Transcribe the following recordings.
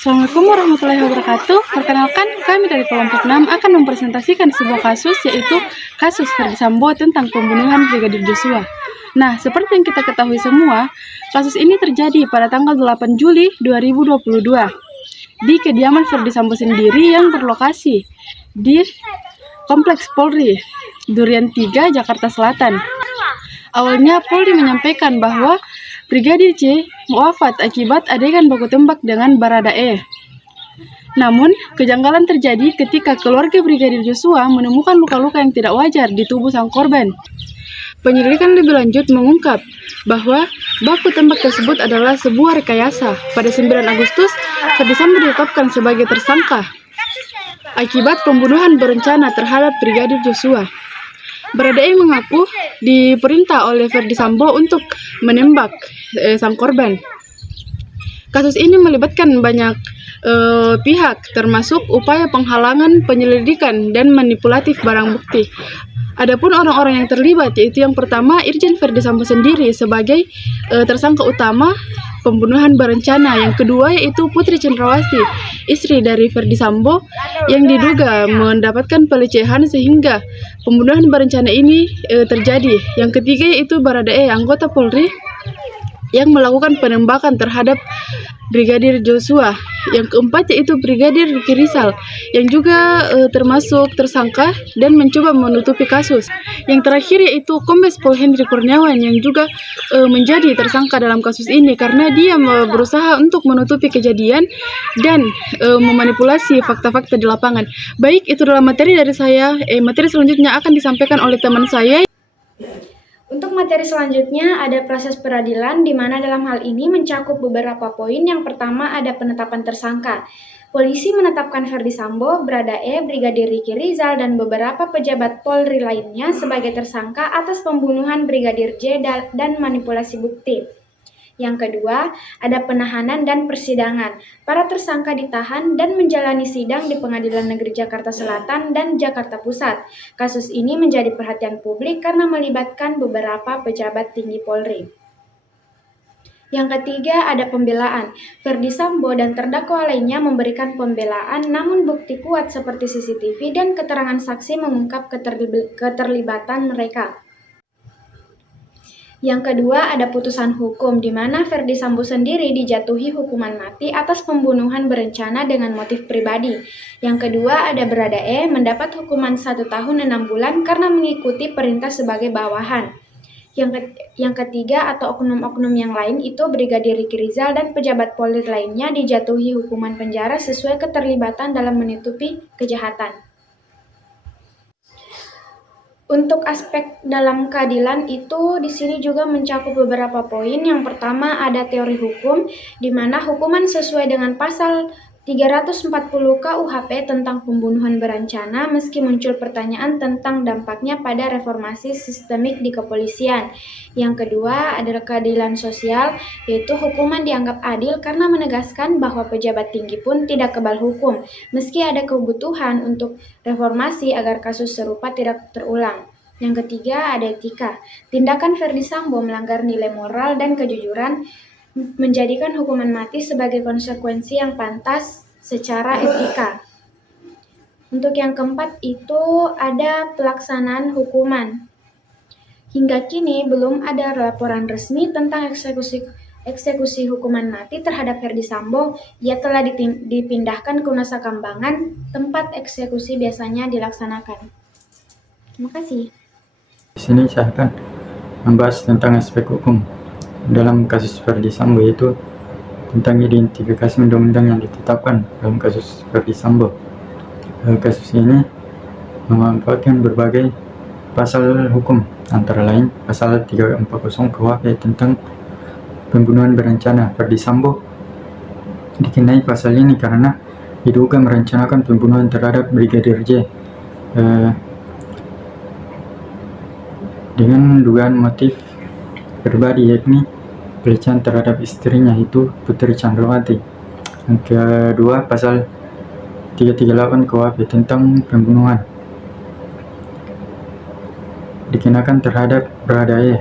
Assalamualaikum warahmatullahi wabarakatuh. Perkenalkan, kami dari kelompok 6 akan mempresentasikan sebuah kasus, yaitu kasus Ferdy Sambo tentang pembunuhan Brigadir Joshua. Nah, seperti yang kita ketahui semua, kasus ini terjadi pada tanggal 8 Juli 2022 di kediaman Ferdy Sambo sendiri yang berlokasi di Kompleks Polri, Durian 3, Jakarta Selatan. Awalnya Polri menyampaikan bahwa Brigadir J wafat akibat adegan baku tembak dengan Baradae. Namun, kejanggalan terjadi ketika keluarga Brigadir Joshua menemukan luka-luka yang tidak wajar di tubuh sang korban. Penyelidikan lebih lanjut mengungkap bahwa baku tembak tersebut adalah sebuah rekayasa. Pada 9 Agustus, Ferdy Sambo ditetapkan sebagai tersangka akibat pembunuhan berencana terhadap Brigadir Joshua. Baradae mengaku diperintah oleh Ferdy Sambo untuk menembak sang korban. Kasus ini melibatkan banyak pihak, termasuk upaya penghalangan penyelidikan dan manipulatif barang bukti. Adapun orang-orang yang terlibat, yaitu yang pertama Irjen Ferdy Sambo sendiri sebagai tersangka utama pembunuhan berencana. Yang kedua yaitu Putri Cendrawasih, istri dari Ferdy Sambo, yang diduga mendapatkan pelecehan sehingga pembunuhan berencana ini terjadi. Yang ketiga yaitu Baradae, anggota Polri yang melakukan penembakan terhadap Brigadir Joshua. Yang keempat yaitu Brigadir Ricky Rizal, yang juga termasuk tersangka dan mencoba menutupi kasus. Yang terakhir yaitu Kombes Pol Hendri Kurniawan, yang juga menjadi tersangka dalam kasus ini karena dia berusaha untuk menutupi kejadian dan memanipulasi fakta-fakta di lapangan. Baik, itu adalah materi dari saya. Materi selanjutnya akan disampaikan oleh teman saya. Untuk materi selanjutnya ada proses peradilan, di mana dalam hal ini mencakup beberapa poin. Yang pertama ada penetapan tersangka. Polisi menetapkan Ferdy Sambo, Baradae, Brigadir Ricky Rizal, dan beberapa pejabat Polri lainnya sebagai tersangka atas pembunuhan Brigadir J dan manipulasi bukti. Yang kedua, ada penahanan dan persidangan. Para tersangka ditahan dan menjalani sidang di Pengadilan Negeri Jakarta Selatan dan Jakarta Pusat. Kasus ini menjadi perhatian publik karena melibatkan beberapa pejabat tinggi Polri. Yang ketiga, ada pembelaan. Ferdy Sambo dan terdakwa lainnya memberikan pembelaan, namun bukti kuat seperti CCTV dan keterangan saksi mengungkap keterlibatan mereka. Yang kedua, ada putusan hukum, di mana Ferdy Sambo sendiri dijatuhi hukuman mati atas pembunuhan berencana dengan motif pribadi. Yang kedua, ada Baradae mendapat hukuman 1 tahun 6 bulan karena mengikuti perintah sebagai bawahan. Yang ketiga, atau oknum-oknum yang lain itu Brigadir Ricky Rizal dan pejabat Polri lainnya dijatuhi hukuman penjara sesuai keterlibatan dalam menutupi kejahatan. Untuk aspek dalam keadilan itu di sini juga mencakup beberapa poin. Yang pertama ada teori hukum, di mana hukuman sesuai dengan pasal 340 KUHP tentang pembunuhan berencana, meski muncul pertanyaan tentang dampaknya pada reformasi sistemik di kepolisian. Yang kedua adalah keadilan sosial, yaitu hukuman dianggap adil karena menegaskan bahwa pejabat tinggi pun tidak kebal hukum, meski ada kebutuhan untuk reformasi agar kasus serupa tidak terulang. Yang ketiga ada etika. Tindakan Ferdy Sambo melanggar nilai moral dan kejujuran, menjadikan hukuman mati sebagai konsekuensi yang pantas secara etika. Untuk yang keempat itu ada pelaksanaan hukuman. Hingga kini belum ada laporan resmi tentang eksekusi hukuman mati terhadap Ferdy Sambo. Ia telah dipindahkan ke Nusa Kambangan, tempat eksekusi biasanya dilaksanakan. Terima kasih. Di sini saya akan membahas tentang aspek hukum dalam kasus Ferdy Sambo, yaitu tentang identifikasi undang-undang yang ditetapkan dalam kasus Ferdy Sambo. Kasus ini memanfaatkan berbagai pasal hukum, antara lain pasal 340 KUHP tentang pembunuhan berencana. Ferdy Sambo dikenai pasal ini karena diduga merencanakan pembunuhan terhadap Brigadir J dengan dugaan motif pribadi, yakni pelecehan terhadap istrinya, itu Putri Cendrawasih. Yang kedua, pasal 338 KUHP tentang pembunuhan dikenakan terhadap Baradae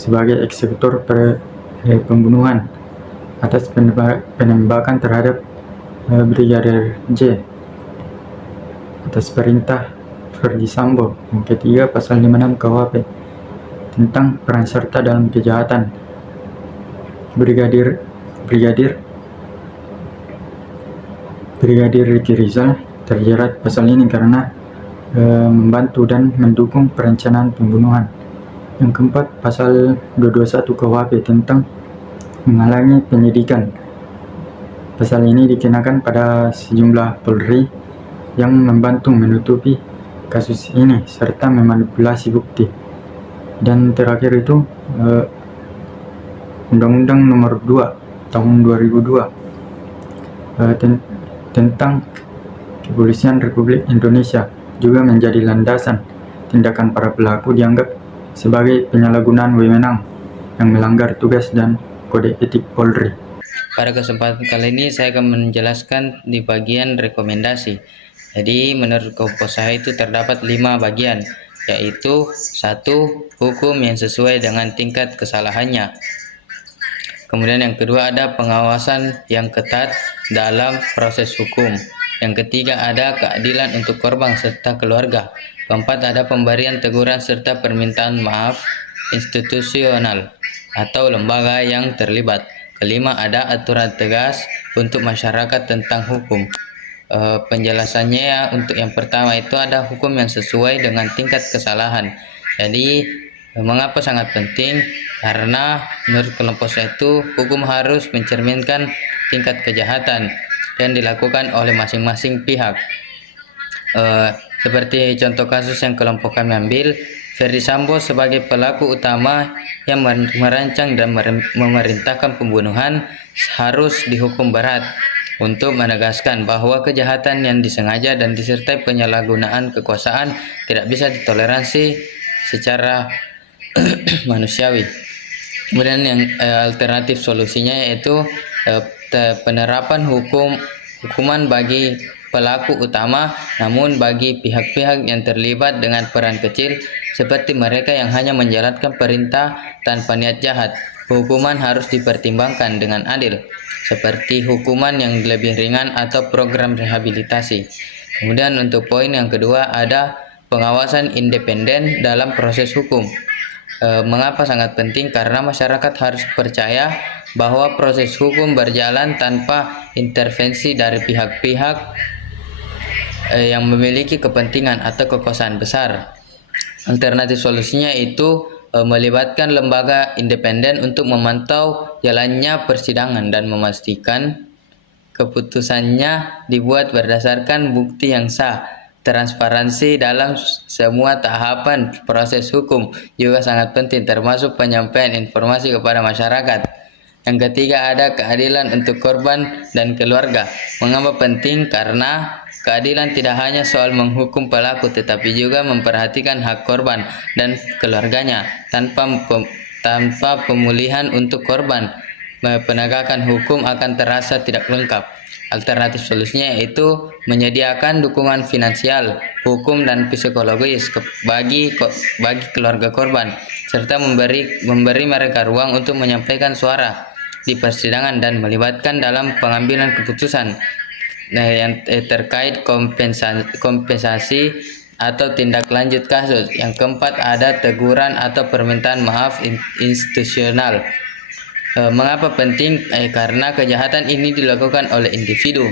sebagai eksekutor pembunuhan atas penembakan terhadap Brigadir J atas perintah Ferdi Sambo. Yang ketiga, pasal 56 KUHP tentang peran serta dalam kejahatan. Brigadir Ricky Rizal terjerat pasal ini karena membantu dan mendukung perencanaan pembunuhan. Yang keempat, pasal 221 KUHP tentang menghalangi penyidikan. Pasal ini dikenakan pada sejumlah Polri yang membantu menutupi kasus ini serta memanipulasi bukti. Dan terakhir itu Undang-Undang Nomor 2 Tahun 2002 tentang Kepolisian Republik Indonesia juga menjadi landasan tindakan para pelaku dianggap sebagai penyalahgunaan wewenang yang melanggar tugas dan kode etik Polri. Pada kesempatan kali ini saya akan menjelaskan di bagian rekomendasi. Jadi menurut Komposah itu terdapat 5 bagian, yaitu 1. Hukum yang sesuai dengan tingkat kesalahannya. Kemudian yang kedua ada pengawasan yang ketat dalam proses hukum. Yang ketiga ada keadilan untuk korban serta keluarga. Keempat ada pemberian teguran serta permintaan maaf institusional atau lembaga yang terlibat. Kelima ada aturan tegas untuk masyarakat tentang hukum. Penjelasannya ya, untuk yang pertama itu ada hukum yang sesuai dengan tingkat kesalahan. Jadi mengapa sangat penting? Karena menurut kelompok saya itu hukum harus mencerminkan tingkat kejahatan yang dilakukan oleh masing-masing pihak. Seperti contoh kasus yang kelompok kami ambil, Ferdi Sambo sebagai pelaku utama yang merancang dan memerintahkan pembunuhan harus dihukum berat untuk menegaskan bahwa kejahatan yang disengaja dan disertai penyalahgunaan kekuasaan tidak bisa ditoleransi secara manusiawi. Kemudian yang alternatif solusinya yaitu penerapan hukuman bagi pelaku utama, namun bagi pihak-pihak yang terlibat dengan peran kecil seperti mereka yang hanya menjalankan perintah tanpa niat jahat, hukuman harus dipertimbangkan dengan adil, seperti hukuman yang lebih ringan atau program rehabilitasi. Kemudian untuk poin yang kedua ada pengawasan independen dalam proses hukum. Mengapa sangat penting? Karena masyarakat harus percaya bahwa proses hukum berjalan tanpa intervensi dari pihak-pihak yang memiliki kepentingan atau kekuasaan besar. Alternatif solusinya itu melibatkan lembaga independen untuk memantau jalannya persidangan dan memastikan keputusannya dibuat berdasarkan bukti yang sah. Transparansi dalam semua tahapan proses hukum juga sangat penting, termasuk penyampaian informasi kepada masyarakat. Yang ketiga ada keadilan untuk korban dan keluarga. Mengapa penting? Karena keadilan tidak hanya soal menghukum pelaku, tetapi juga memperhatikan hak korban dan keluarganya. Tanpa pemulihan untuk korban, penegakan hukum akan terasa tidak lengkap. Alternatif solusinya yaitu menyediakan dukungan finansial, hukum dan psikologis bagi keluarga korban, serta memberi mereka ruang untuk menyampaikan suara di persidangan dan melibatkan dalam pengambilan keputusan yang terkait kompensasi atau tindak lanjut kasus. Yang keempat ada teguran atau permintaan maaf institusional. Mengapa penting? Karena kejahatan ini dilakukan oleh individu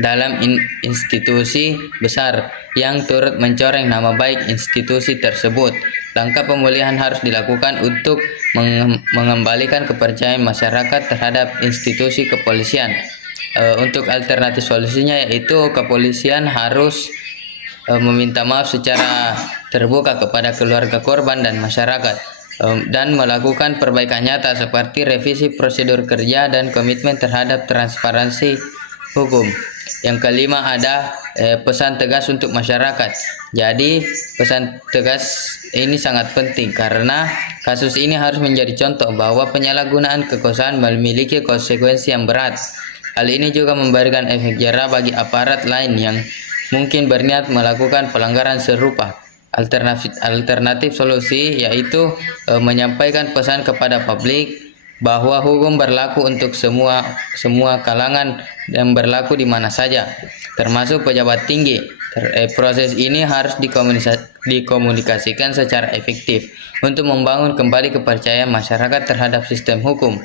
dalam institusi besar yang turut mencoreng nama baik institusi tersebut. Langkah pemulihan harus dilakukan untuk mengembalikan kepercayaan masyarakat terhadap institusi kepolisian. Untuk alternatif solusinya yaitu kepolisian harus meminta maaf secara terbuka kepada keluarga korban dan masyarakat, dan melakukan perbaikan nyata seperti revisi prosedur kerja dan komitmen terhadap transparansi hukum. Yang kelima ada pesan tegas untuk masyarakat. Jadi pesan tegas ini sangat penting karena kasus ini harus menjadi contoh bahwa penyalahgunaan kekuasaan memiliki konsekuensi yang berat. Hal ini juga memberikan efek jera bagi aparat lain yang mungkin berniat melakukan pelanggaran serupa. Alternatif solusi yaitu menyampaikan pesan kepada publik bahwa hukum berlaku untuk semua kalangan dan berlaku di mana saja, termasuk pejabat tinggi. Proses ini harus dikomunikasikan secara efektif untuk membangun kembali kepercayaan masyarakat terhadap sistem hukum.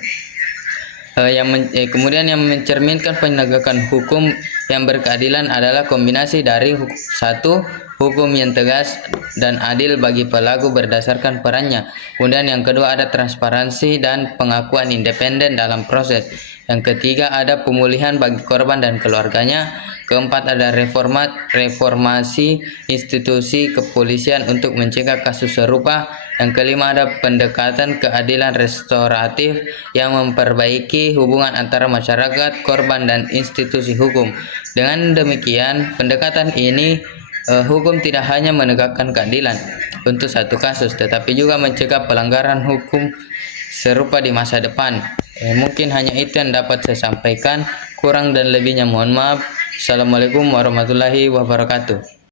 Kemudian yang mencerminkan penegakan hukum yang berkeadilan adalah kombinasi dari satu, hukum yang tegas dan adil bagi pelaku berdasarkan perannya. Kemudian yang kedua ada transparansi dan pengakuan independen dalam proses. Yang ketiga ada pemulihan bagi korban dan keluarganya. Keempat ada reformasi institusi kepolisian untuk mencegah kasus serupa. Yang kelima ada pendekatan keadilan restoratif yang memperbaiki hubungan antara masyarakat, korban, dan institusi hukum. Dengan demikian, pendekatan ini hukum tidak hanya menegakkan keadilan untuk satu kasus, tetapi juga mencegah pelanggaran hukum serupa di masa depan. Mungkin hanya itu yang dapat saya sampaikan. Kurang dan lebihnya mohon maaf. Assalamualaikum warahmatullahi wabarakatuh.